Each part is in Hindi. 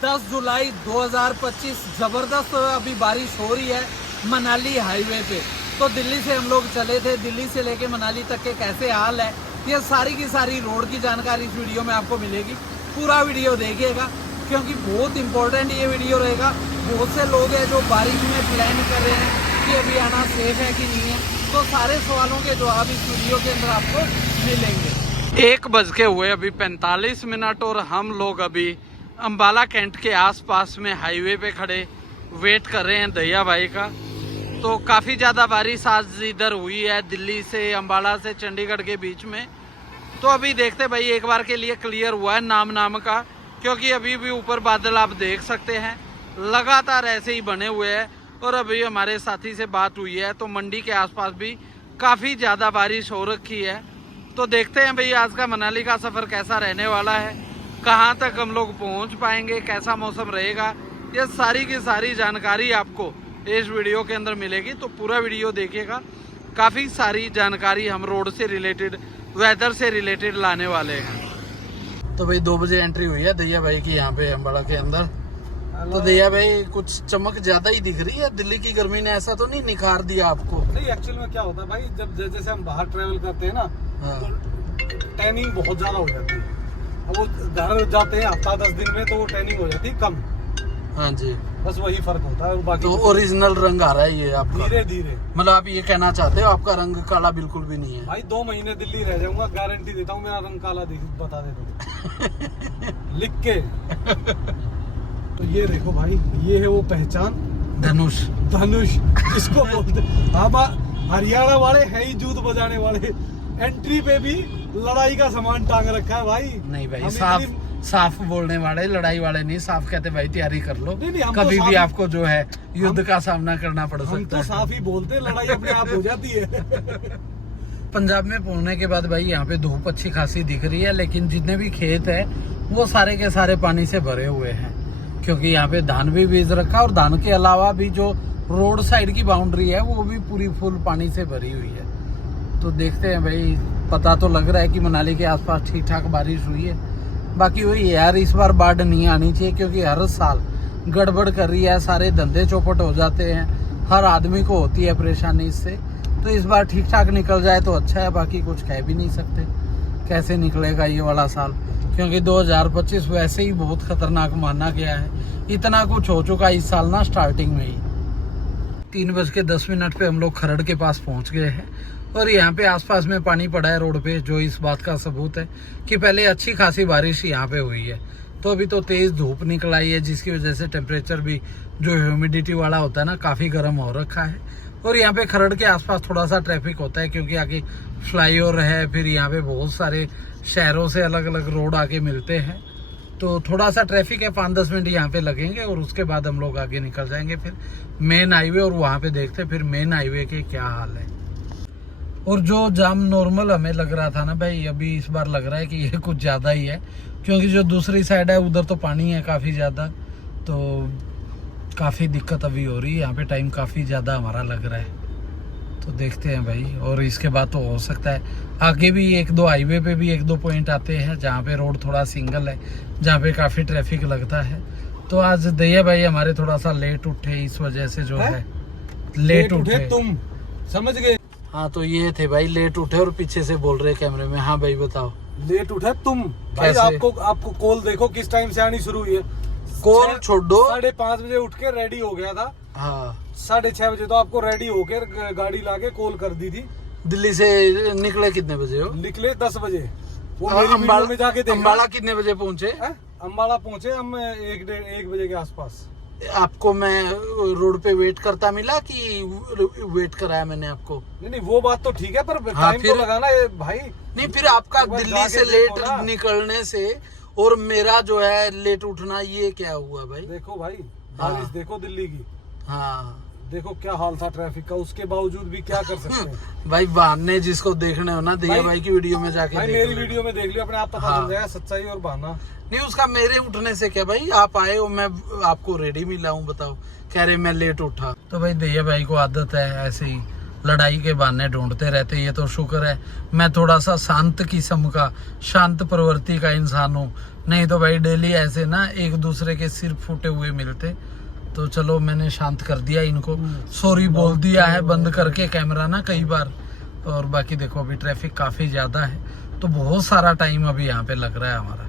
10 जुलाई 2025 जबरदस्त अभी बारिश हो रही है मनाली हाईवे पे। तो दिल्ली से हम लोग चले थे, दिल्ली से लेके मनाली तक के कैसे हाल है, ये सारी की सारी रोड की जानकारी इस वीडियो में आपको मिलेगी। पूरा वीडियो देखिएगा क्योंकि बहुत इंपॉर्टेंट ये वीडियो रहेगा। बहुत से लोग हैं जो बारिश में प्लान कर रहे हैं कि अभी आना सेफ है कि नहीं है, तो सारे सवालों के जवाब इस वीडियो के अंदर आपको मिलेंगे। 1:45 और हम लोग अभी अंबाला कैंट के आसपास में हाईवे पे खड़े वेट कर रहे हैं दैया भाई का। तो काफ़ी ज़्यादा बारिश आज इधर हुई है दिल्ली से, अंबाला से चंडीगढ़ के बीच में। तो अभी देखते भाई एक बार के लिए क्लियर हुआ है नाम का, क्योंकि अभी भी ऊपर बादल आप देख सकते हैं लगातार ऐसे ही बने हुए हैं। और अभी हमारे साथी से बात हुई है तो मंडी के आसपास भी काफ़ी ज़्यादा बारिश हो रखी है। तो देखते हैं भाई आज का मनाली का सफ़र कैसा रहने वाला है, कहाँ तक हम लोग पहुँच पाएंगे, कैसा मौसम रहेगा, ये सारी की सारी जानकारी आपको इस वीडियो के अंदर मिलेगी। तो पूरा वीडियो देखिएगा, काफ़ी सारी जानकारी हम रोड से रिलेटेड, वेदर से रिलेटेड लाने वाले हैं। तो भाई 2 बजे एंट्री हुई है दैया भाई की यहाँ पे अंबाला के अंदर। तो दैया भाई कुछ चमक ज्यादा ही दिख रही है, दिल्ली की गर्मी ने ऐसा तो नहीं निखार दिया आपको? नहीं, एक्चुअल में क्या होता है भाई, जब जैसे हम बाहर ट्रेवल करते हैं ना, तो टैनिंग बहुत ज्यादा हो जाती है। अब वो घर जाते हैं हफ्ता 10 दिन में तो वो टैनिंग हो जाती है कम। हाँ जी, बस वही फर्क होता है। और बाकी तो ओरिजिनल रंग आ रहा है ये आपका धीरे धीरे। मतलब आप ये कहना चाहते हो आपका रंग काला बिल्कुल भी नहीं है? भाई 2 महीने दिल्ली रह जाऊंगा, गारंटी देता हूँ मेरा रंग काला बता देता हूँ लिख के। तो ये देखो भाई, ये है वो पहचान, धनुष। धनुष इसको बोलते। हाँ, हरियाणा वाले है ही जूत बजाने वाले। एंट्री पे भी लड़ाई का सामान टांग रखा है भाई। नहीं भाई, साफ बोलने वाले, लड़ाई वाले नहीं, साफ कहते भाई तैयारी कर लो, नहीं, कभी भी आपको जो है युद्ध का सामना करना पड़ सकता है। हम तो साफ ही बोलते हैं, लड़ाई अपने आप हो जाती है। पंजाब में पहुंचने के बाद भाई यहाँ पे धूप अच्छी खासी दिख रही है, लेकिन जितने भी खेत है वो सारे के सारे पानी से भरे हुए हैं, क्योंकि यहाँ पे धान भी बीज रखा और धान के अलावा भी जो रोड साइड की बाउंड्री है वो भी पूरी फुल पानी से भरी हुई है। तो देखते हैं भाई, पता तो लग रहा है कि मनाली के आसपास ठीक ठाक बारिश हुई है। बाकी वही यार, इस बार बाढ़ नहीं आनी चाहिए, क्योंकि हर साल गड़बड़ कर रही है, सारे धंधे चौपट हो जाते हैं, हर आदमी को होती है परेशानी इससे। तो इस बार ठीक ठाक निकल जाए तो अच्छा है, बाकी कुछ कह भी नहीं सकते कैसे निकलेगा ये वाला साल, क्योंकि 2025 वैसे ही बहुत खतरनाक माना गया है। इतना कुछ हो चुका इस साल ना स्टार्टिंग में ही। 3:10 पे हम लोग खरड़ के पास पहुंच गए हैं और यहाँ पे आसपास में पानी पड़ा है रोड पे, जो इस बात का सबूत है कि पहले अच्छी खासी बारिश यहाँ पे हुई है। तो अभी तो तेज धूप निकल आई है, जिसकी वजह से टेम्परेचर भी जो ह्यूमिडिटी वाला होता है ना, काफ़ी गर्म हो रखा है। और यहाँ पे खरड़ के आसपास थोड़ा सा ट्रैफिक होता है, क्योंकि आगे फ्लाईओवर है, फिर यहाँ पे बहुत सारे शहरों से अलग अलग रोड आके मिलते हैं। तो थोड़ा सा ट्रैफिक है, 5-10 मिनट यहाँ पे लगेंगे और उसके बाद हम लोग आगे निकल जाएंगे फिर मेन हाईवे, और वहाँ पे देखते फिर मेन हाईवे के क्या हाल है। और जो जाम नॉर्मल हमें लग रहा था ना भाई, अभी इस बार लग रहा है कि ये कुछ ज़्यादा ही है, क्योंकि जो दूसरी साइड है उधर तो पानी है काफ़ी ज़्यादा, तो काफ़ी दिक्कत अभी हो रही है यहाँ पे, टाइम काफ़ी ज़्यादा हमारा लग रहा है। तो देखते हैं भाई, और इसके बाद तो हो सकता है आगे भी 1-2 हाईवे पे भी 1-2 पॉइंट आते हैं जहाँ पे रोड थोड़ा सिंगल है, जहाँ पे काफ़ी ट्रैफिक लगता है। तो आज दैया भाई हमारे थोड़ा सा लेट उठे, इस वजह से जो है लेट उठे। तुम समझ गए? हाँ, तो ये थे भाई लेट उठे, और पीछे से बोल रहे कैमरे में। हाँ भाई बताओ। लेट उठे तुम भाई, आपको कॉल देखो किस टाइम से आनी शुरू हुई है। कॉल छोड़ो, 5:30 बजे उठ के रेडी हो गया था। हाँ, 6:30 बजे तो आपको रेडी होकर गाड़ी लाके कॉल कर दी थी। दिल्ली से निकले कितने बजे हो? निकले 10 बजे। वो अंबाला में जाके अंबाला कितने बजे पहुंचे? अंबाला पहुंचे हम 1 बजे के आसपास। आपको मैं रोड पे वेट करता मिला कि वेट कराया मैंने आपको? नहीं, वो बात तो ठीक है, पर टाइम तो लगाना है भाई। नहीं, फिर आपका दिल्ली से लेट निकलने से और मेरा जो है लेट उठना, ये क्या हुआ भाई? देखो भाई, बारिश देखो दिल्ली की। हाँ, देखो क्या हाल था ट्रैफिक का, उसके बावजूद भी क्या कर सकते हैं भाई। बहाने जिसको देखने हो ना, दैया भाई की वीडियो में जाके भाई, मेरी वीडियो में देख लियो, अपने आप पता चल जाएगा सच्चाई और बहाना। नहीं, उसका मेरे उठने से क्या भाई, आप आए हो, मैं आपको रेडी मिला हूँ, बताओ। कह रहे मैं लेट उठा। तो भाई दैया भाई को आदत है ऐसे ही लड़ाई के बहाने ढूंढते रहते। ये तो शुक्र है मैं थोड़ा सा शांत किस्म का, शांत प्रवृत्ति का इंसान हूँ, नहीं तो भाई डेली ऐसे ना एक दूसरे के सिर फूटे हुए मिलते। तो चलो मैंने शांत कर दिया इनको, सॉरी बोल दिया है बंद करके कैमरा ना कई बार। और बाकी देखो अभी ट्रैफिक काफ़ी ज़्यादा है, तो बहुत सारा टाइम अभी यहाँ पे लग रहा है हमारा।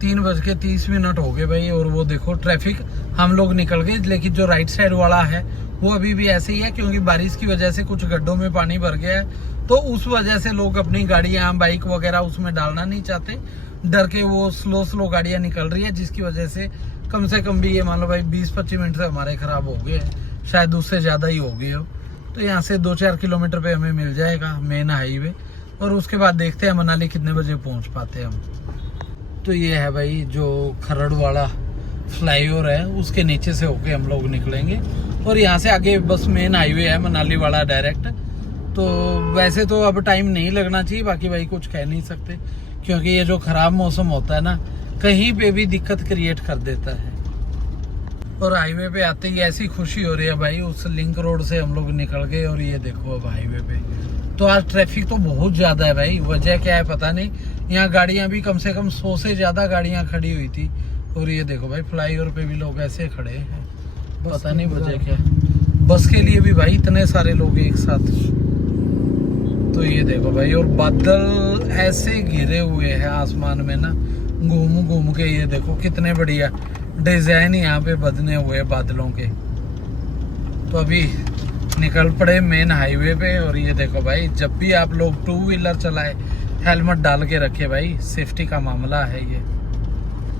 3:30 हो गए भाई, और वो देखो ट्रैफिक हम लोग निकल गए, लेकिन जो राइट साइड वाला है वो अभी भी ऐसे ही है, क्योंकि बारिश की वजह से कुछ गड्ढों में पानी भर गया है। तो उस वजह से लोग अपनी गाड़ियाँ, बाइक वगैरह उसमें डालना नहीं चाहते, डर के वो स्लो गाड़ियाँ निकल रही है, जिसकी वजह से कम से कम भी ये मान लो भाई 20-25 मिनट से हमारे खराब हो गए हैं, शायद उससे ज़्यादा ही हो गए हो। तो यहाँ से 2-4 किलोमीटर पे हमें मिल जाएगा मेन हाईवे, और उसके बाद देखते हैं मनाली कितने बजे पहुँच पाते हैं हम। तो ये है भाई जो खरड़ वाला फ्लाईओवर है, उसके नीचे से होके हम लोग निकलेंगे, और यहाँ से आगे बस मेन हाईवे है मनाली वाला डायरेक्ट। तो वैसे तो अब टाइम नहीं लगना चाहिए, बाकी भाई कुछ कह नहीं सकते, क्योंकि ये जो खराब मौसम होता है ना, कहीं पे भी दिक्कत क्रिएट कर देता है। और हाईवे पे आते ही ऐसी खुशी हो रही है भाई, उस लिंक रोड से हम लोग निकल गए, और ये देखो अब हाईवे पे तो आज ट्रैफिक तो बहुत ज्यादा है भाई। वजह क्या है पता नहीं, यहाँ गाड़ियां भी कम से कम 100 से ज्यादा गाड़ियां खड़ी हुई थी, और ये देखो भाई फ्लाईओवर पे भी लोग ऐसे खड़े हैं, पता नहीं वजह क्या है। बस के लिए भी भाई इतने सारे लोग एक साथ। तो ये देखो भाई, और बादल ऐसे घिरे हुए हैं आसमान में ना, घूम घूम के। ये देखो कितने बढ़िया डिजाइन यहाँ पे बदने हुए बादलों के। तो अभी निकल पड़े मेन हाईवे पे, और ये देखो भाई जब भी आप लोग 2 व्हीलर चलाए हेलमेट डाल के रखे भाई, सेफ्टी का मामला है ये।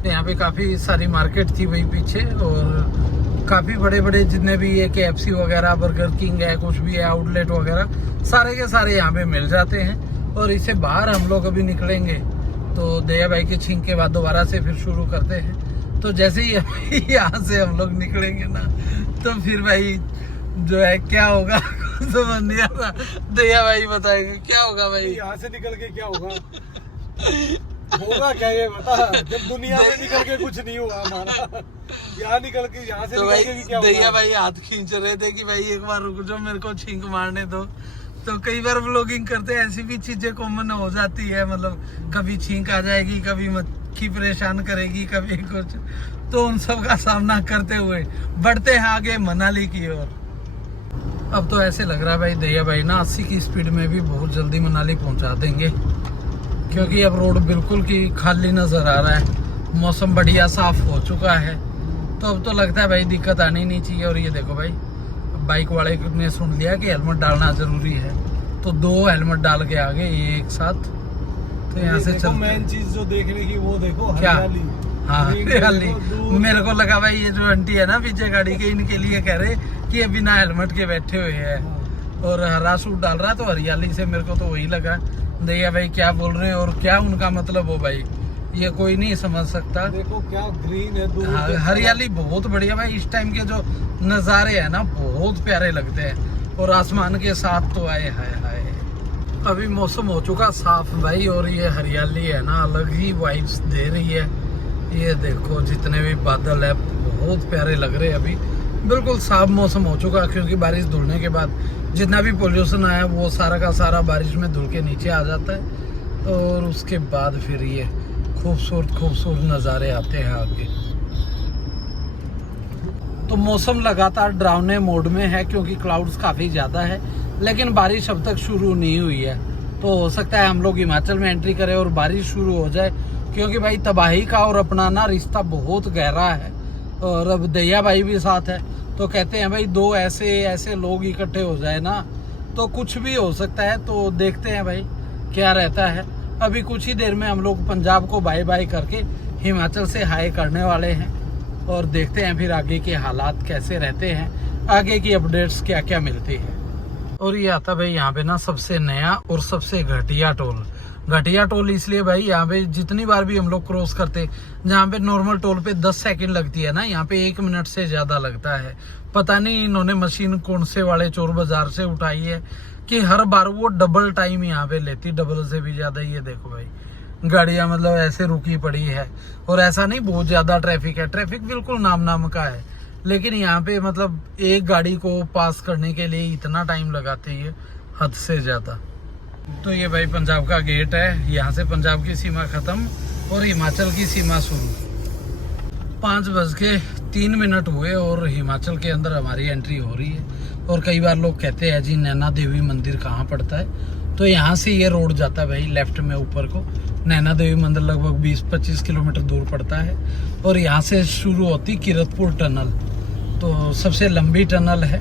यहाँ पे काफ़ी सारी मार्केट थी भाई पीछे, और काफ़ी बड़े बड़े जितने भी ये KFC वगैरह, बर्गर किंग है, कुछ भी है आउटलेट वगैरह, सारे के सारे यहाँ पे मिल जाते हैं। और इससे बाहर हम लोग अभी निकलेंगे तो दया भाई के छींक के बाद दोबारा से फिर शुरू करते हैं। तो जैसे ही यहाँ से हम लोग निकलेंगे ना, तो फिर भाई जो है क्या होगा समझ नहीं आ रहा, दया भाई बताएंगे क्या होगा भाई। यहाँ से निकल के क्या होगा होगा क्या ये बता। जब दुनिया में निकल के कुछ नहीं हुआ हमारा, यहाँ निकल के यहाँ से तो निकल के भी क्या दया होगा। भाई हाथ खींच रहे थे कि भाई एक बार रुक जाओ, मेरे को छींक मारने दो। तो कई बार व्लॉगिंग करते हैं, ऐसी भी चीजें कॉमन हो जाती है, मतलब कभी छींक आ जाएगी, कभी मक्खी परेशान करेगी, कभी कुछ। तो उन सब का सामना करते हुए बढ़ते हैं आगे मनाली की ओर। अब तो ऐसे लग रहा है भाई दया भाई ना 80 की स्पीड में भी बहुत जल्दी मनाली पहुंचा देंगे, क्योंकि अब रोड बिल्कुल की खाली नजर आ रहा है, मौसम बढ़िया साफ हो चुका है। तो अब तो लगता है भाई दिक्कत आनी नहीं चाहिए। और ये देखो भाई बाइक वाले ने सुन लिया कि हेलमेट डालना जरूरी है, तो 2 हेलमेट डाल के आ गए ये एक साथ। तो यहाँ से चल मेन चीज जो देखने की वो देखो, क्या? हरियाली। हाँ हरियाली। मेरे को लगा भाई ये जो आंटी है ना पीछे गाड़ी के, इनके लिए कह रहे कि ये बिना हेलमेट के बैठे हुए हैं और हरा सूट डाल रहा है, तो हरियाली से मेरे को तो वही लगा। दया भाई क्या बोल रहे हैं और क्या उनका मतलब हो भाई, ये कोई नहीं समझ सकता। देखो क्या ग्रीन है, दूर हाँ, हरियाली बहुत बढ़िया भाई। इस टाइम के जो नज़ारे हैं ना बहुत प्यारे लगते हैं, और आसमान के साथ तो आए हाय हाय। अभी मौसम हो चुका साफ भाई, और ये हरियाली है ना अलग ही वाइब्स दे रही है। ये देखो जितने भी बादल है बहुत प्यारे लग रहे हैं। अभी बिल्कुल साफ मौसम हो चुका, क्योंकि बारिश धुलने के बाद जितना भी पोल्यूशन आया वो सारा का सारा बारिश में धुल के नीचे आ जाता है, और उसके बाद फिर ये खूबसूरत नज़ारे आते हैं आगे। तो मौसम लगातार डरावने मोड में है, क्योंकि क्लाउड्स काफ़ी ज़्यादा है, लेकिन बारिश अब तक शुरू नहीं हुई है। तो हो सकता है हम लोग हिमाचल में एंट्री करें और बारिश शुरू हो जाए, क्योंकि भाई तबाही का और अपनाना रिश्ता बहुत गहरा है। और अब दया भाई भी साथ है, तो कहते हैं भाई 2 ऐसे लोग इकट्ठे हो जाए ना तो कुछ भी हो सकता है। तो देखते हैं भाई क्या रहता है। अभी कुछ ही देर में हम लोग पंजाब को बाय बाय करके हिमाचल से हाई करने वाले हैं, और देखते हैं फिर आगे के हालात कैसे रहते हैं, आगे की अपडेट्स क्या क्या मिलती है। और ये आता भाई यहाँ पे ना सबसे नया और सबसे घटिया टोल इसलिए भाई यहाँ पे जितनी बार भी हम लोग क्रॉस करते, जहाँ पे नॉर्मल टोल पे 10 सेकंड लगती है ना, यहाँ पे 1 मिनट से ज्यादा लगता है। पता नहीं इन्होंने मशीन कौन से वाले चोर बाजार से उठाई है कि हर बार वो डबल टाइम यहाँ पे लेती, डबल से भी ज्यादा। ये देखो भाई गाड़ियां मतलब ऐसे रुकी पड़ी है, और ऐसा नहीं बहुत ज्यादा ट्रैफिक है, ट्रैफिक बिल्कुल नाम का है, लेकिन यहाँ पे मतलब एक गाड़ी को पास करने के लिए इतना टाइम लगाते हैं, हद से ज़्यादा। तो ये भाई पंजाब का गेट है, यहाँ से पंजाब की सीमा ख़त्म और हिमाचल की सीमा शुरू। 5:03 हुए और हिमाचल के अंदर हमारी एंट्री हो रही है। और कई बार लोग कहते हैं जी नैना देवी मंदिर कहाँ पड़ता है, तो यहाँ से ये रोड जाता है भाई लेफ्ट में ऊपर को। नैना देवी मंदिर लगभग 20-25 किलोमीटर दूर पड़ता है और यहाँ से शुरू होती कीरतपुर टनल, तो सबसे लंबी टनल है।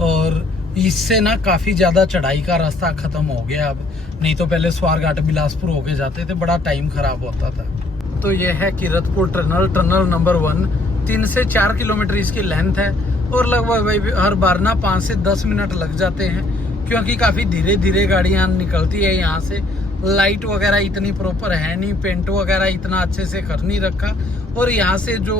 और इससे ना काफ़ी ज़्यादा चढ़ाई का रास्ता ख़त्म हो गया अब, नहीं तो पहले स्वारघाट बिलासपुर होके जाते थे, बड़ा टाइम ख़राब होता था। तो ये है कीरतपुर टनल, टनल नंबर 1। 3 से 4 किलोमीटर इसकी लेंथ है और लगभग भाई हर बार ना 5 से 10 मिनट लग जाते हैं, क्योंकि काफ़ी धीरे धीरे गाड़ियाँ निकलती है यहाँ से। लाइट वगैरह इतनी प्रॉपर है नहीं, पेंट वगैरह इतना अच्छे से कर नहीं रखा, और यहाँ से जो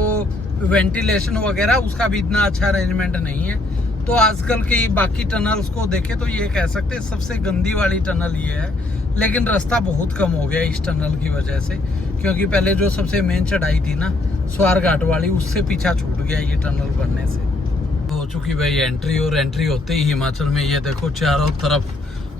वेंटिलेशन वगैरह उसका भी इतना अच्छा अरेंजमेंट नहीं है। तो आजकल की बाकी टनल्स को देखे तो ये कह सकते हैं सबसे गंदी वाली टनल ये है। लेकिन रास्ता बहुत कम हो गया इस टनल की वजह से, क्योंकि पहले जो सबसे मेन चढ़ाई थी ना स्वारघाट वाली, उससे पीछा छूट गया ये टनल बनने से। हो चुकी भाई एंट्री, और एंट्री होते ही हिमाचल में ये देखो चारों तरफ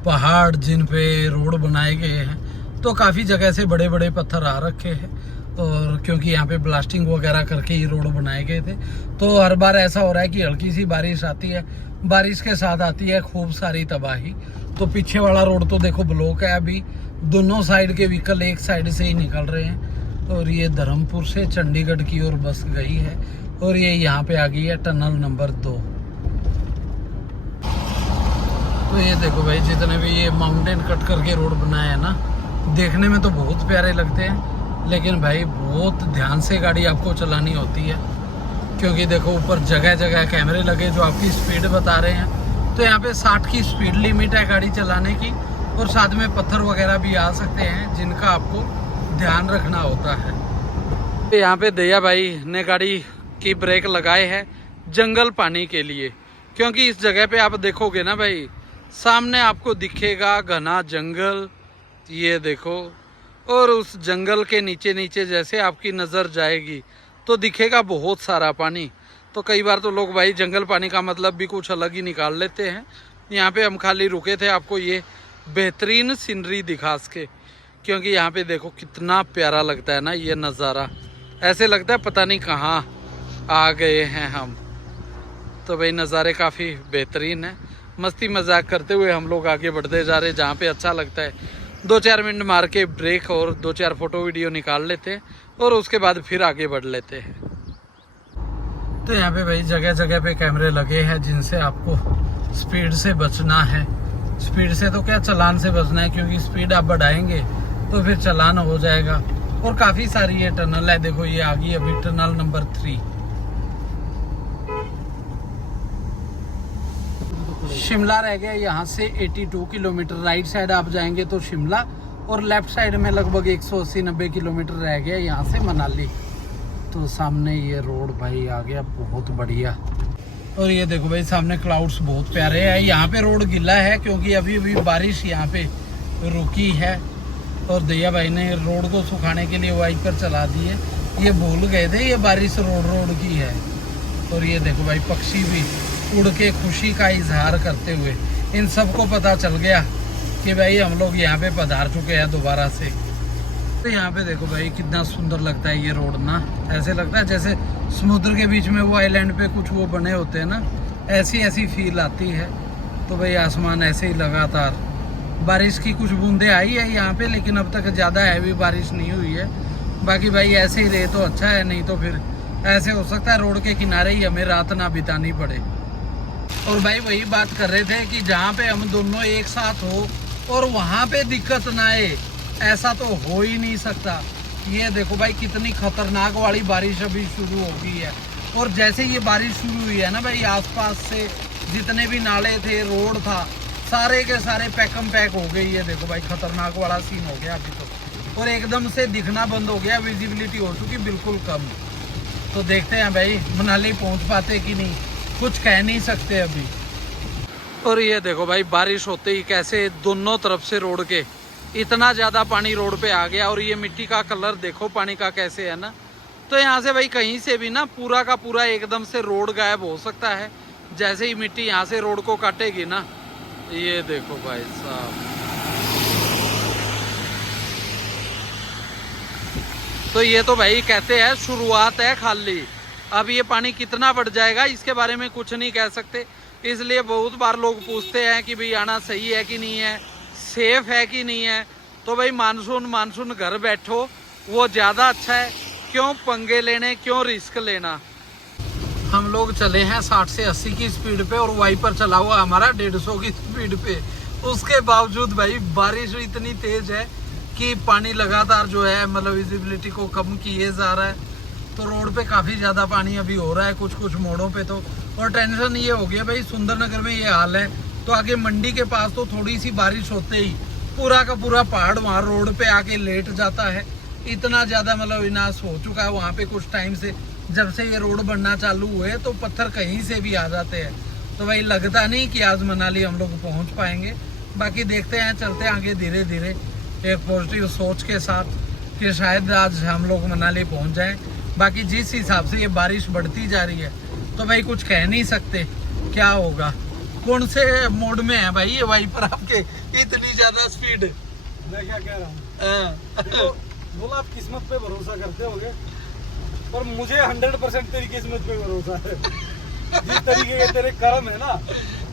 पहाड़ जिन पे रोड बनाए गए हैं। तो काफ़ी जगह से बड़े बड़े पत्थर आ रखे हैं, और क्योंकि यहाँ पे ब्लास्टिंग वगैरह करके ही रोड बनाए गए थे। तो हर बार ऐसा हो रहा है कि हल्की सी बारिश आती है, बारिश के साथ आती है खूब सारी तबाही। तो पीछे वाला रोड तो देखो ब्लॉक है अभी, दोनों साइड के व्हीकल एक साइड से ही निकल रहे हैं। और ये धर्मपुर से चंडीगढ़ की ओर बस गई है, और ये यहाँ पे आ गई है टनल नंबर 2। तो ये देखो भाई जितने भी ये माउंटेन कट करके रोड बनाया है ना, देखने में तो बहुत प्यारे लगते हैं, लेकिन भाई बहुत ध्यान से गाड़ी आपको चलानी होती है, क्योंकि देखो ऊपर जगह जगह कैमरे लगे जो आपकी स्पीड बता रहे हैं। तो यहाँ पे 60 की स्पीड लिमिट है गाड़ी चलाने की, और साथ में पत्थर वगैरह भी आ सकते हैं जिनका आपको ध्यान रखना होता है। तो यहाँ पे दया भाई ने गाड़ी की ब्रेक लगाए है जंगल पानी के लिए, क्योंकि इस जगह पे आप देखोगे ना भाई सामने आपको दिखेगा घना जंगल, ये देखो, और उस जंगल के नीचे नीचे जैसे आपकी नज़र जाएगी तो दिखेगा बहुत सारा पानी। तो कई बार तो लोग भाई जंगल पानी का मतलब भी कुछ अलग ही निकाल लेते हैं। यहाँ पे हम खाली रुके थे आपको ये बेहतरीन सीनरी दिखा सके, क्योंकि यहाँ पे देखो कितना प्यारा लगता है ना ये नज़ारा, ऐसे लगता है पता नहीं कहाँ आ गए हैं हम। तो भाई नज़ारे काफ़ी बेहतरीन है, मस्ती मजाक करते हुए हम लोग आगे बढ़ते जा रहे हैं। जहाँ पे अच्छा लगता है 2-4 मिनट मार के ब्रेक और 2-4 फोटो वीडियो निकाल लेते हैं, और उसके बाद फिर आगे बढ़ लेते हैं। तो यहाँ पे भाई जगह जगह पे कैमरे लगे हैं जिनसे आपको स्पीड से बचना है। स्पीड से तो क्या चालान से बचना है, क्योंकि स्पीड आप बढ़ाएंगे तो फिर चालान हो जाएगा। और काफ़ी सारी ये टनल है, देखो ये आ गई अभी टनल नंबर 3। शिमला रह गया यहाँ से 82 किलोमीटर, राइट साइड आप जाएंगे तो शिमला, और लेफ्ट साइड में लगभग 180-90 किलोमीटर रह गया यहाँ से मनाली। तो सामने ये रोड भाई आ गया बहुत बढ़िया। और ये देखो भाई सामने क्लाउड्स बहुत प्यारे हैं। यहाँ पे रोड गीला है क्योंकि अभी अभी बारिश यहाँ पे रुकी है, और दया भाई ने रोड को सुखाने के लिए वाइपर चला दी है। ये भूल गए थे ये बारिश रोड की है। और ये देखो भाई पक्षी भी उड़ के खुशी का इजहार करते हुए, इन सबको पता चल गया कि भाई हम लोग यहाँ पे पधार चुके हैं दोबारा से। तो यहाँ पे देखो भाई कितना सुंदर लगता है ये रोड ना, ऐसे लगता है जैसे समुद्र के बीच में वो आइलैंड पे कुछ वो बने होते हैं ना, ऐसी फील आती है। तो भाई आसमान ऐसे ही लगातार, बारिश की कुछ बूंदें आई है यहाँ पे, लेकिन अब तक ज़्यादा हैवी बारिश नहीं हुई है। बाकी भाई ऐसे ही रहे तो अच्छा है, नहीं तो फिर ऐसे हो सकता है रोड के किनारे ही हमें रात ना बितानी पड़े। और भाई वही बात कर रहे थे कि जहाँ पे हम दोनों एक साथ हो और वहाँ पे दिक्कत ना आए, ऐसा तो हो ही नहीं सकता। ये देखो भाई कितनी खतरनाक वाली बारिश अभी शुरू हो गई है, और जैसे ये बारिश शुरू हुई है ना भाई, आसपास से जितने भी नाले थे, रोड था, सारे के सारे पैकम पैक हो गई है। देखो भाई खतरनाक वाला सीन हो गया अभी तो, और एकदम से दिखना बंद हो गया, विजिबिलिटी हो चुकी बिल्कुल कम। तो देखते हैं भाई मनाली पहुँच पाते कि नहीं, कुछ कह नहीं सकते अभी। और ये देखो भाई बारिश होते ही कैसे दोनों तरफ से रोड के इतना ज़्यादा पानी रोड पे आ गया, और ये मिट्टी का कलर देखो पानी का कैसे है ना, तो यहाँ से भाई कहीं से भी ना पूरा का पूरा एकदम से रोड गायब हो सकता है। जैसे ही मिट्टी यहाँ से रोड को काटेगी ना, ये देखो भाई साहब, तो ये तो भाई कहते हैं शुरुआत है खाली। अब ये पानी कितना बढ़ जाएगा इसके बारे में कुछ नहीं कह सकते। इसलिए बहुत बार लोग पूछते हैं कि भाई आना सही है कि नहीं है, सेफ है कि नहीं है। तो भाई मानसून घर बैठो, वो ज़्यादा अच्छा है। क्यों पंगे लेने, क्यों रिस्क लेना। हम लोग चले हैं 60 से 80 की स्पीड पे और वाइपर चला हुआ हमारा 150 की स्पीड पे। उसके बावजूद भाई बारिश इतनी तेज है कि पानी लगातार जो है मतलब विजिबिलिटी को कम किए जा रहा है। तो रोड पे काफ़ी ज़्यादा पानी अभी हो रहा है कुछ मोड़ों पे तो। और टेंशन ये हो गया भाई, सुंदरनगर में ये हाल है तो आगे मंडी के पास तो थोड़ी सी बारिश होते ही पूरा का पूरा पहाड़ वहाँ रोड पे आके लेट जाता है। इतना ज़्यादा मतलब विनाश हो चुका है वहाँ पे कुछ टाइम से। जब से ये रोड बनना चालू हुए तो पत्थर कहीं से भी आ जाते हैं। तो भाई लगता नहीं कि आज मनाली हम लोग पहुँच पाएंगे। बाकी देखते हैं, चलते हैं आगे धीरे धीरे एक पॉजिटिव सोच के साथ कि शायद आज हम लोग मनाली पहुँच जाएँ। बाकी जिस हिसाब से ये बारिश बढ़ती जा रही है तो भाई कुछ कह नहीं सकते क्या होगा। कौन से मोड में है भाई ये वाइपर आपके, इतनी ज्यादा स्पीड? मैं क्या कह रहा हूँ, बोला आप किस्मत पे भरोसा करते होगे, पर मुझे 100% तेरी किस्मत पे भरोसा है। जिस तरीके के तेरे कर्म है ना,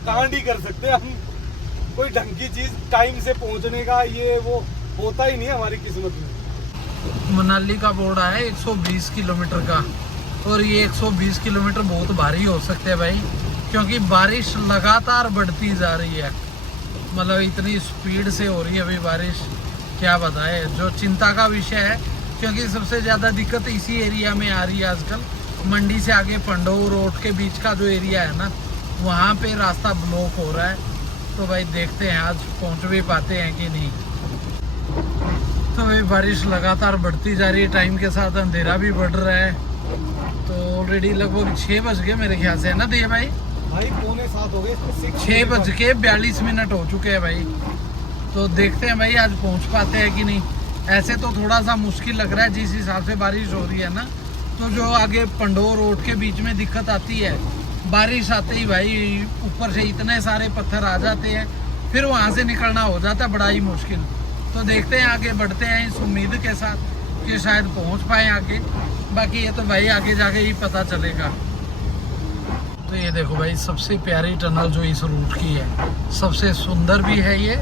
कांड ही कर सकते हम। कोई ढंग की चीज टाइम से पहुंचने का ये वो होता ही नहीं है हमारी किस्मत में। मनाली का बोर्ड आया 120 किलोमीटर का, और ये 120 किलोमीटर बहुत भारी हो सकते हैं भाई, क्योंकि बारिश लगातार बढ़ती जा रही है। मतलब इतनी स्पीड से हो रही है अभी बारिश, क्या बताए। जो चिंता का विषय है, क्योंकि सबसे ज़्यादा दिक्कत इसी एरिया में आ रही है आजकल। मंडी से आगे पंडोह रोड के बीच का जो एरिया है ना, वहाँ पे रास्ता ब्लॉक हो रहा है। तो भाई देखते हैं आज पहुँच भी पाते हैं कि नहीं। तो भाई बारिश लगातार बढ़ती जा रही है, टाइम के साथ अंधेरा भी बढ़ रहा है। तो ऑलरेडी लगभग 6 बज गए मेरे ख्याल से, है ना दिया भाई? भाई 6:45 हो गए, 6:42 हो चुके हैं भाई। तो देखते हैं भाई आज पहुंच पाते हैं कि नहीं। ऐसे तो थोड़ा सा मुश्किल लग रहा है जिस हिसाब से बारिश हो रही है ना। तो जो आगे पंडोह रोड के बीच में दिक्कत आती है, बारिश आते ही भाई ऊपर से इतने सारे पत्थर आ जाते हैं, फिर वहाँ से निकलना हो जाता है बड़ा ही मुश्किल। तो देखते हैं, आगे बढ़ते हैं इस उम्मीद के साथ कि शायद पहुँच पाए आगे। बाकी ये तो भाई आगे जाके ही पता चलेगा। तो ये देखो भाई, सबसे प्यारी टनल जो इस रूट की है, सबसे सुंदर भी है ये।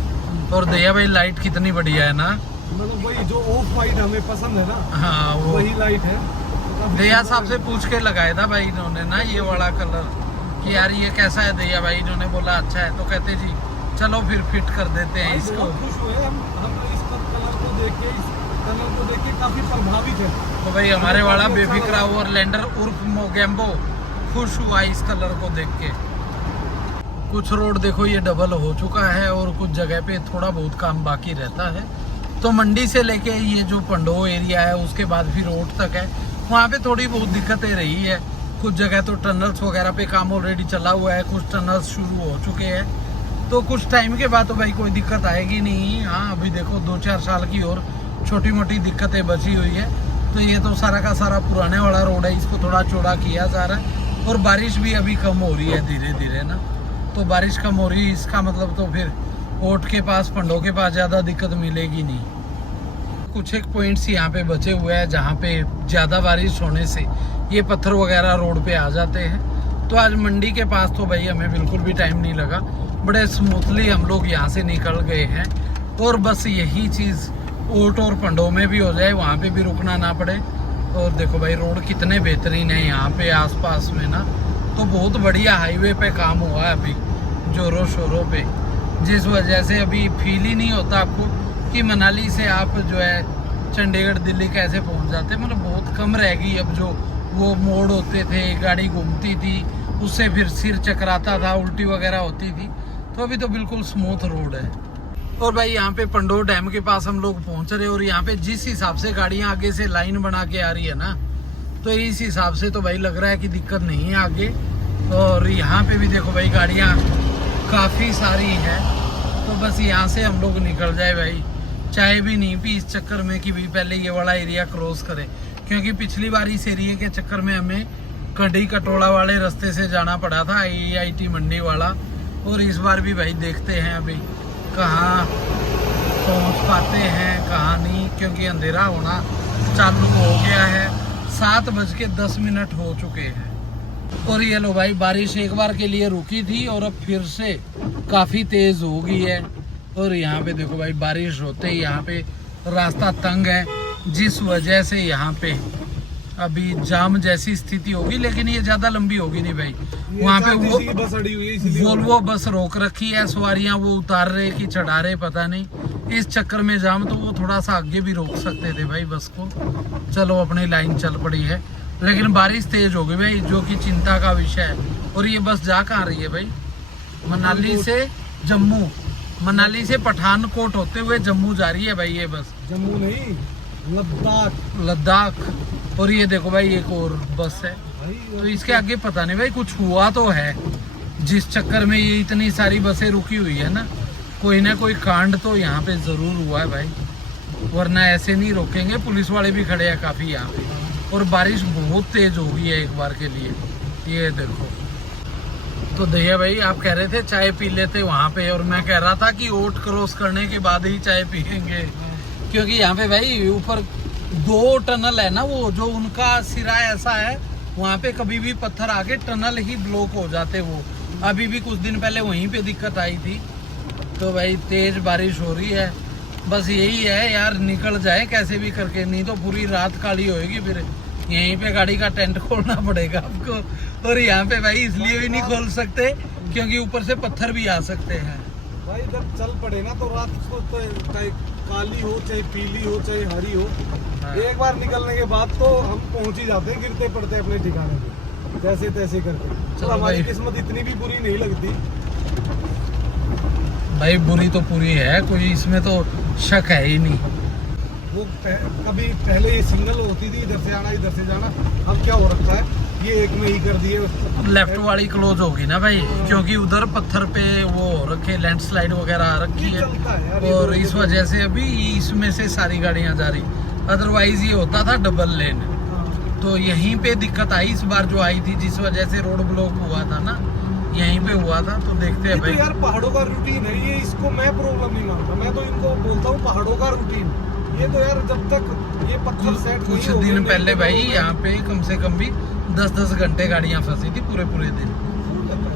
और दया भाई लाइट कितनी बढ़िया है ना, मतलब वही जो ऑफ वाइट हमें पसंद है ना, हाँ वही लाइट है। दया साहब से पूछ के लगाया था भाई इन्होंने ना ये वाला कलर कि यार ये कैसा है दया भाई। इन्होंने बोला अच्छा है, तो कहते जी चलो फिर फिट कर देते हैं इसको। खुश हुए हम इस कलर को देख के, इस कलर को देख के काफी प्रभावित है। तो भाई हमारे वाला बेफिक्रा ओवरलैंडर उर्फ मोगेम्बो खुश हुआ इस कलर को देख के। कुछ रोड देखो ये डबल हो चुका है और कुछ जगह पे थोड़ा बहुत काम बाकी रहता है। तो मंडी से लेके ये जो पंडोह एरिया है उसके बाद फिर रोड तक है, वहाँ पे थोड़ी बहुत दिक्कतें रही है। कुछ जगह तो टनल्स वगैरह पे काम ऑलरेडी चला हुआ है, कुछ टनल्स शुरू हो चुके हैं। तो कुछ टाइम के बाद तो भाई कोई दिक्कत आएगी नहीं। हाँ अभी देखो 2-4 साल की और छोटी मोटी दिक्कतें बची हुई है। तो ये तो सारा का सारा पुराने वाला रोड है, इसको थोड़ा चौड़ा किया जा रहा है। और बारिश भी अभी कम हो रही है धीरे धीरे ना। तो बारिश कम हो रही है, इसका मतलब तो फिर ओट के पास पंडोह के पास ज़्यादा दिक्कत मिलेगी नहीं। कुछ एक पॉइंट्स यहाँ पे बचे हुए हैं जहाँ पे ज़्यादा बारिश होने से ये पत्थर वगैरह रोड पे आ जाते हैं। तो आज मंडी के पास तो भाई हमें बिल्कुल भी टाइम नहीं लगा, बड़े स्मूथली हम लोग यहाँ से निकल गए हैं। और बस यही चीज़ ओट और पंडोह में भी हो जाए, वहाँ पे भी रुकना ना पड़े। और देखो भाई रोड कितने बेहतरीन है यहाँ पे आसपास में ना। तो बहुत बढ़िया हाईवे पे काम हुआ है अभी जोरों शोरों पे, जिस वजह से अभी फील ही नहीं होता आपको कि मनाली से आप जो है चंडीगढ़ दिल्ली कैसे पहुँच जाते। मतलब बहुत कम रह गई अब जो वो मोड़ होते थे, गाड़ी घूमती थी, उससे फिर सिर चकराता था, उल्टी वगैरह होती थी। तो अभी तो बिल्कुल स्मूथ रोड है। और भाई यहाँ पे पंडोह डैम के पास हम लोग पहुँच रहे, और यहाँ पे जिस हिसाब से गाड़ियाँ आगे से लाइन बना के आ रही है ना, तो इस हिसाब से तो भाई लग रहा है कि दिक्कत नहीं है आगे। और यहाँ पे भी देखो भाई गाड़ियाँ काफ़ी सारी हैं। तो बस यहाँ से हम लोग निकल जाए भाई, चाय भी नहीं पी इस चक्कर में कि भाई पहले ये वाला एरिया क्रॉस करें। क्योंकि पिछली बार इस एरिया के चक्कर में हमें कड़ी कटोला वाले रास्ते से जाना पड़ा था, IIT मंडी वाला। और इस बार भी भाई देखते हैं अभी कहाँ पहुँच पाते हैं कहाँ नहीं, क्योंकि अंधेरा होना चालू हो गया है। 7:10 हो चुके हैं। और ये लो भाई, बारिश एक बार के लिए रुकी थी और अब फिर से काफ़ी तेज़ हो गई है। और यहाँ पे देखो भाई, बारिश होते ही यहाँ पे रास्ता तंग है, जिस वजह से यहाँ पे अभी जाम जैसी स्थिति होगी, लेकिन ये ज़्यादा लंबी होगी नहीं भाई। वहाँ पे वो बस अड़ी हुई है, इसलिए वोल्वो बस रोक रखी है, सवारियाँ वो उतार रहे कि चढ़ा रहे पता नहीं। इस चक्कर में जाम, तो वो थोड़ा सा आगे भी रोक सकते थे भाई बस को। चलो अपनी लाइन चल पड़ी है, लेकिन बारिश तेज हो गई भाई, जो कि चिंता का विषय है। और ये बस जा कहाँ रही है भाई? मनाली से जम्मू, मनाली से पठानकोट होते हुए जम्मू जा रही है भाई ये बस। जम्मू नहीं, लद्दाख। और ये देखो भाई, एक और बस है। तो इसके आगे पता नहीं भाई, कुछ हुआ तो है जिस चक्कर में ये इतनी सारी बसें रुकी हुई है ना। कोई ना कोई कांड तो यहाँ पे जरूर हुआ है भाई, वरना ऐसे नहीं रोकेंगे। पुलिस वाले भी खड़े हैं काफी यहाँ पे, और बारिश बहुत तेज हो गई है एक बार के लिए। ये देखो, तो दहिया भाई आप कह रहे थे चाय पी लेते वहाँ पे, और मैं कह रहा था कि ओट क्रॉस करने के बाद ही चाय पियेंगे, क्योंकि यहाँ पे भाई ऊपर 2 टनल है ना, वो जो उनका सिरा ऐसा है, वहाँ पे कभी भी पत्थर आके टनल ही ब्लॉक हो जाते। वो अभी भी कुछ दिन पहले वहीं पे दिक्कत आई थी। तो भाई तेज बारिश हो रही है, बस यही है यार, निकल जाए कैसे भी करके, नहीं तो पूरी रात काली होएगी। फिर यहीं पे गाड़ी का टेंट खोलना पड़ेगा आपको। और यहाँ पे भाई इसलिए भी नहीं खोल सकते क्योंकि ऊपर से पत्थर भी आ सकते हैं भाई। जब चल पड़े ना तो रात को तो चाहे काली हो, चाहे पीली हो, चाहे हरी हो, एक बार निकलने के बाद तो हम पहुंच ही जाते हैं, गिरते पड़ते अपने ठिकाने पे जैसे तैसे करके। तो हमारी किस्मत इतनी भी बुरी नहीं लगती भाई, बुरी तो पूरी है, कोई इसमें तो शक है ही नहीं। वो कभी पहले ये सिग्नल होती थी, इधर से आना इधर से जाना, अब क्या हो रखा है, ये एक में ही कर दिए। लेफ्ट वाली क्लोज होगी ना भाई, क्योंकि उधर पत्थर पे वो हो रखे, लैंडस्लाइड वगैरह आ रखी है, और इस वजह से अभी इसमें से सारी गाड़ियां जा रही। अदरवाइज ये होता था डबल लेन, तो यहीं पे दिक्कत आई इस बार जो आई थी, जिस वजह से रोड ब्लॉक हुआ था ना, यहीं पे हुआ था। तो देखते हैं भाई। तो यार पहाड़ों का रूटीन है ये, इसको मैं प्रॉब्लम नहीं मानता, मैं तो इनको बोलता हूँ पहाड़ों का रूटीन। ये तो यार जब तक ये पत्थर सेट कुछ दिन पहले भाई यहाँ पे कम से कम भी 10-10 घंटे गाड़ियाँ फंसी थी पूरे दिन।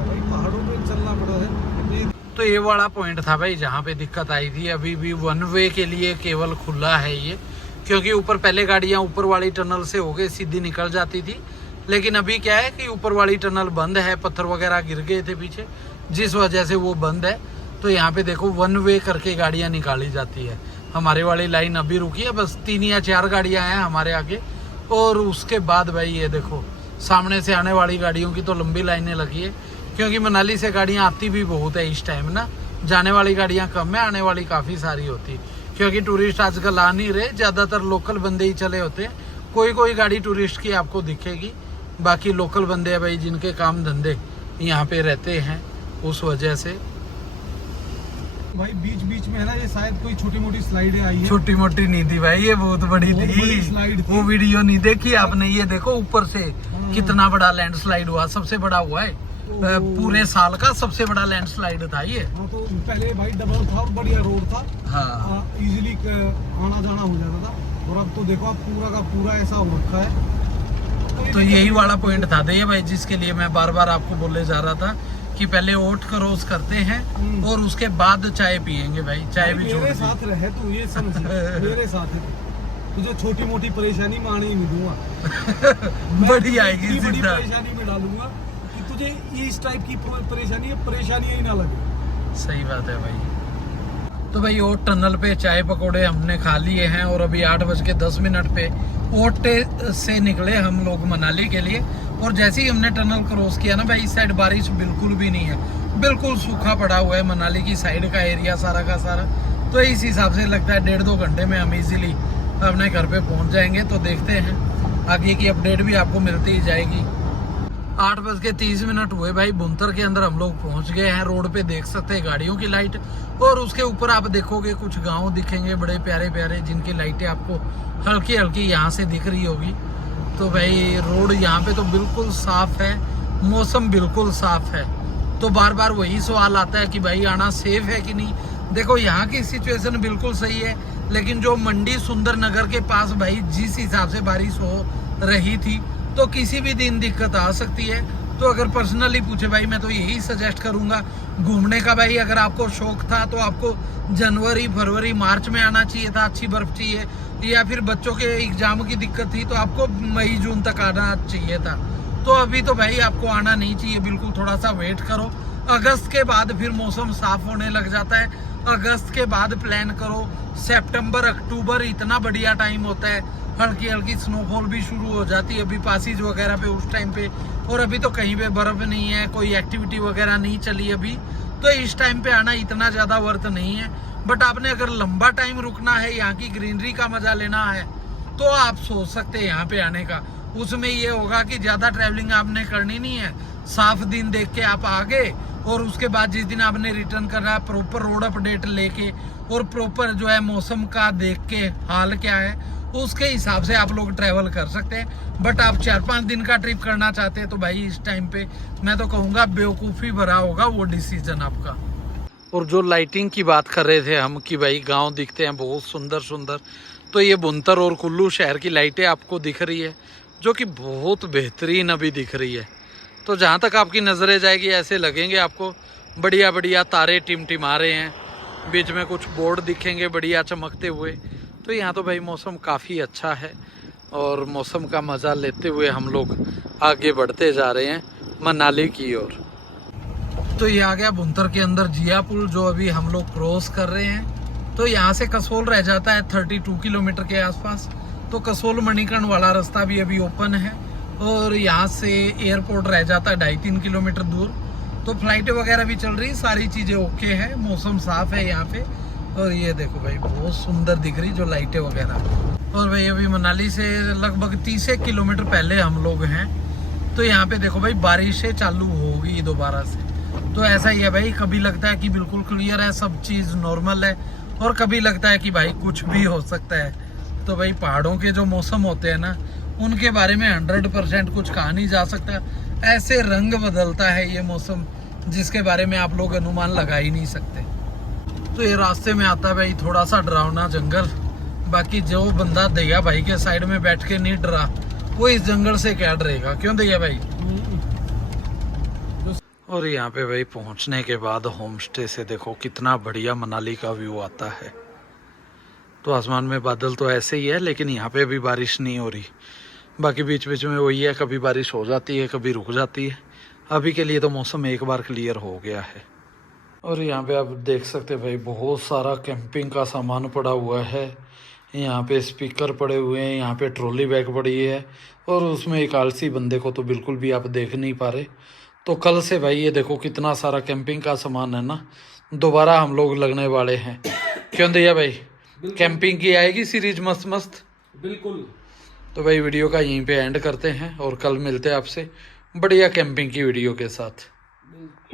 भाई पहाड़ों पे चलना पड़ा है। तो ये वाला पॉइंट था भाई जहाँ पे दिक्कत आई थी। अभी भी 1 वे के लिए केवल खुला है ये, क्योंकि ऊपर पहले गाड़ियाँ ऊपर वाली टनल से होके सीधी निकल जाती थी, लेकिन अभी क्या है कि ऊपर वाली टनल बंद है, पत्थर वगैरह गिर गए थे पीछे, जिस वजह से वो बंद है। तो यहाँ पे देखो 1 वे करके गाड़ियाँ निकाली जाती है। हमारी वाली लाइन अभी रुकी है, बस 3 या 4 गाड़ियाँ हैं हमारे आगे, और उसके बाद भाई ये देखो सामने से आने वाली गाड़ियों की तो लंबी लाइनें लगी है, क्योंकि मनाली से गाड़ियाँ आती भी बहुत है इस टाइम ना। जाने वाली गाड़ियाँ कम है, आने वाली काफ़ी सारी होती, क्योंकि टूरिस्ट आजकल आ नहीं रहे, ज़्यादातर लोकल बंदे ही चले होते हैं। कोई कोई गाड़ी टूरिस्ट की आपको दिखेगी, बाकी लोकल बंदे हैं भाई जिनके काम धंधे यहाँ पे रहते हैं, उस वजह से। भाई बीच बीच में है ना, ये शायद कोई छोटी मोटी स्लाइडें आई है। छोटी मोटी नहीं थी भाई, ये बहुत बड़ी थी। स्लाइड थी। वो वीडियो नहीं देखी आपने? ये देखो ऊपर से कितना बड़ा लैंडस्लाइड हुआ, सबसे बड़ा हुआ है पूरे साल का, सबसे बड़ा लैंडस्लाइड था ये। तो पहले भाई डबल था और बढ़िया रोड था, हाँ इजीली आना जाना हो जाता था, और अब तो देखो अब पूरा का पूरा ऐसा हो रखा है। तो यही वाला पॉइंट था दे भाई, जिसके लिए मैं बार बार आपको बोले जा रहा था कि पहले ओट क्रॉस करते हैं और उसके बाद चाय पियेंगे भाई। चाय भी मेरे साथ रहे तू, ये समझ मेरे साथ है, तुझे छोटी मोटी परेशानी में आने ही नहीं दूंगा। बड़ी आएगी, बड़ी परेशानी में डालूंगा कि तुझे इस टाइप की परेशानी ही ना लगे। सही बात है भाई। तो भाई ओट टनल पे चाय पकौड़े हमने खा लिए हैं, और अभी 8:10 पे ओटे से निकले हम लोग मनाली के लिए। और जैसे ही हमने टनल क्रॉस किया ना भाई, इस साइड बारिश बिल्कुल भी नहीं है, बिल्कुल सूखा पड़ा हुआ है मनाली की साइड का एरिया सारा का सारा। तो इस हिसाब से लगता है 1.5-2 घंटे में हम इजीली अपने घर पे पहुंच जाएंगे। तो देखते हैं, आगे की अपडेट भी आपको मिलती ही जाएगी। 8:30 हुए भाई। बुंतर के अंदर हम लोग पहुंच गए हैं। रोड पे देख सकते हैं गाड़ियों की लाइट, और उसके ऊपर आप देखोगे कुछ गांव दिखेंगे बड़े प्यारे प्यारे, जिनकी लाइटें आपको हल्की हल्की यहाँ से दिख रही होगी। तो भाई रोड यहाँ पे तो बिल्कुल साफ है, मौसम बिल्कुल साफ है। तो बार बार वही सवाल आता है कि भाई आना सेफ है कि नहीं। देखो यहाँ की सिचुएशन बिल्कुल सही है, लेकिन जो मंडी सुंदर नगर के पास भाई जिस हिसाब से बारिश हो रही थी, तो किसी भी दिन दिक्कत आ सकती है। तो अगर पर्सनली पूछे भाई, मैं तो यही सजेस्ट करूंगा घूमने का भाई, अगर आपको शौक था तो आपको जनवरी फरवरी मार्च में आना चाहिए था, अच्छी बर्फ चाहिए, या फिर बच्चों के एग्जाम की दिक्कत थी तो आपको मई जून तक आना चाहिए था। तो अभी तो भाई आपको आना नहीं चाहिए, बिल्कुल थोड़ा सा वेट करो। अगस्त के बाद फिर मौसम साफ होने लग जाता है। अगस्त के बाद प्लान करो। सितंबर अक्टूबर इतना बढ़िया टाइम होता है, हल्की हल्की स्नोफॉल भी शुरू हो जाती है अभी पासीज वगैरह पे उस टाइम पे। और अभी तो कहीं पे बर्फ नहीं है, कोई एक्टिविटी वगैरह नहीं चली अभी, तो इस टाइम पे आना इतना ज्यादा वर्थ नहीं है। बट आपने अगर लंबा टाइम रुकना है, यहाँ की ग्रीनरी का मजा लेना है, तो आप सोच सकते हैं यहाँ पे आने का। उसमें ये होगा कि ज्यादा ट्रैवलिंग आपने करनी नहीं है, साफ दिन देख के आप आ गए, और उसके बाद जिस दिन आपने रिटर्न करना है प्रॉपर रोड अपडेट लेके, और प्रॉपर जो है मौसम का देख के हाल क्या है उसके हिसाब से आप लोग ट्रैवल कर सकते हैं। बट आप 4-5 दिन का ट्रिप करना चाहते हैं तो भाई इस टाइम पे मैं तो कहूँगा बेवकूफ़ी भरा होगा वो डिसीजन आपका। और जो लाइटिंग की बात कर रहे थे हम कि भाई गांव दिखते हैं बहुत सुंदर सुंदर, तो ये बुंतर और कुल्लू शहर की लाइटें आपको दिख रही है, जो कि बहुत बेहतरीन अभी दिख रही है। तो जहाँ तक आपकी नज़रें जाएगी ऐसे लगेंगे आपको बढ़िया बढ़िया तारे टिमटिमा रहे हैं, बीच में कुछ बोर्ड दिखेंगे बढ़िया चमकते हुए। तो यहाँ तो भाई मौसम काफ़ी अच्छा है, और मौसम का मज़ा लेते हुए हम लोग आगे बढ़ते जा रहे हैं मनाली की ओर। तो ये आ गया बुंतर के अंदर जिया पुल, जो अभी हम लोग क्रॉस कर रहे हैं। तो यहाँ से कसोल रह जाता है 32 किलोमीटर के आसपास। तो कसोल मणिकर्ण वाला रास्ता भी अभी ओपन है, और यहाँ से एयरपोर्ट रह जाता है 2.5-3 किलोमीटर दूर। तो फ्लाइटें वगैरह भी चल रही, सारी चीज़ें ओके है, मौसम साफ है यहाँ पे। और ये देखो भाई बहुत सुंदर दिख रही जो लाइटें वगैरह। और भाई अभी मनाली से लगभग 30 किलोमीटर पहले हम लोग हैं। तो यहाँ पे देखो भाई बारिशें चालू होगी दोबारा से। तो ऐसा ही है भाई, कभी लगता है कि बिल्कुल क्लियर है, सब चीज़ नॉर्मल है, और कभी लगता है कि भाई कुछ भी हो सकता है। तो भाई पहाड़ों के जो मौसम होते हैं ना, उनके बारे में 100% कुछ कहा नहीं जा सकता। ऐसे रंग बदलता है ये मौसम जिसके बारे में आप लोग अनुमान लगा ही नहीं सकते। तो ये रास्ते में आता है भाई थोड़ा सा डरावना जंगल। बाकी जो बंदा दैया भाई के साइड में बैठ के नहीं डरा, वो इस जंगल से क्या डरेगा, क्यों दैया भाई। और यहाँ पे भाई पहुँचने के बाद होम स्टे से देखो कितना बढ़िया मनाली का व्यू आता है। तो आसमान में बादल तो ऐसे ही है, लेकिन यहाँ पे भी बारिश नहीं हो रही। बाकी बीच बीच में वही है, कभी बारिश हो जाती है कभी रुक जाती है। अभी के लिए तो मौसम एक बार क्लियर हो गया है। और यहाँ पे आप देख सकते हैं भाई बहुत सारा कैंपिंग का सामान पड़ा हुआ है। यहाँ पे स्पीकर पड़े हुए हैं, यहाँ पे ट्रॉली बैग पड़ी है, और उसमें एक आलसी बंदे को तो बिल्कुल भी आप देख नहीं पा रहे। तो कल से भाई ये देखो कितना सारा कैंपिंग का सामान है ना, दोबारा हम लोग लगने वाले हैं। क्यों दैया भाई, कैंपिंग की आएगी सीरीज मस्त मस्त। बिल्कुल। तो भाई वीडियो का यहीं पे एंड करते हैं, और कल मिलते हैं आपसे बढ़िया कैंपिंग की वीडियो के साथ।